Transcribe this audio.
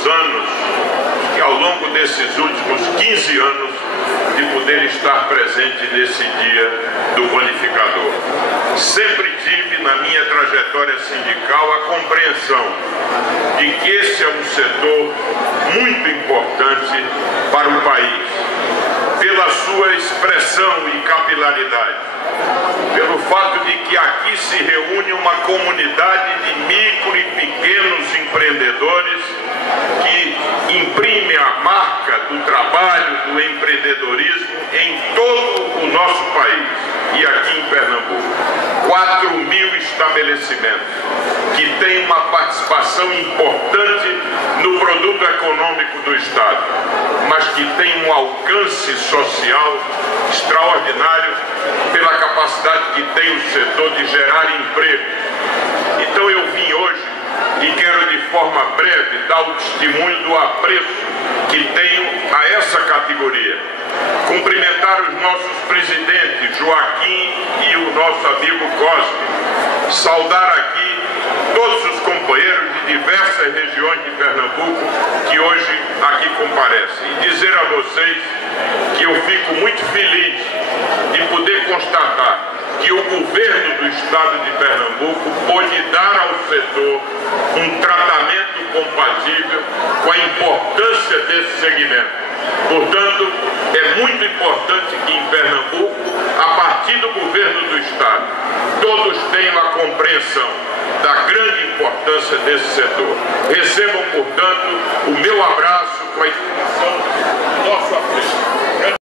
últimos anos, e ao longo desses últimos 15 anos, de poder estar presente nesse dia do bonificador. Sempre tive na minha trajetória sindical a compreensão de que esse é um setor muito importante para o país, pela sua expressão e capilaridade, pelo fato de que aqui se reúne uma comunidade de micro e pequenos empreendedores que imprime a marca do trabalho, do empreendedorismo em todo o nosso país e aqui em Pernambuco. 4.000 estabelecimentos que têm uma participação importante no produto econômico do Estado, mas que têm um alcance social extraordinário pela capacidade que tem o setor de gerar emprego. Então eu vim hoje e quero de forma breve dar o testemunho do apreço que tenho a essa categoria. Cumprimentar os nossos presidentes Joaquim e o nosso amigo Cosme. Saudar aqui todos os companheiros de diversas regiões de Pernambuco que hoje aqui comparecem. E dizer a vocês que eu fico muito feliz de poder constatar que o governo do estado de Pernambuco pôde dar ao setor um tratamento compatível com a importância desse segmento. Portanto, é muito importante que em Pernambuco, a partir do governo do estado, todos tenham a compreensão da grande importância desse setor. Recebam, portanto, o meu abraço com a instituição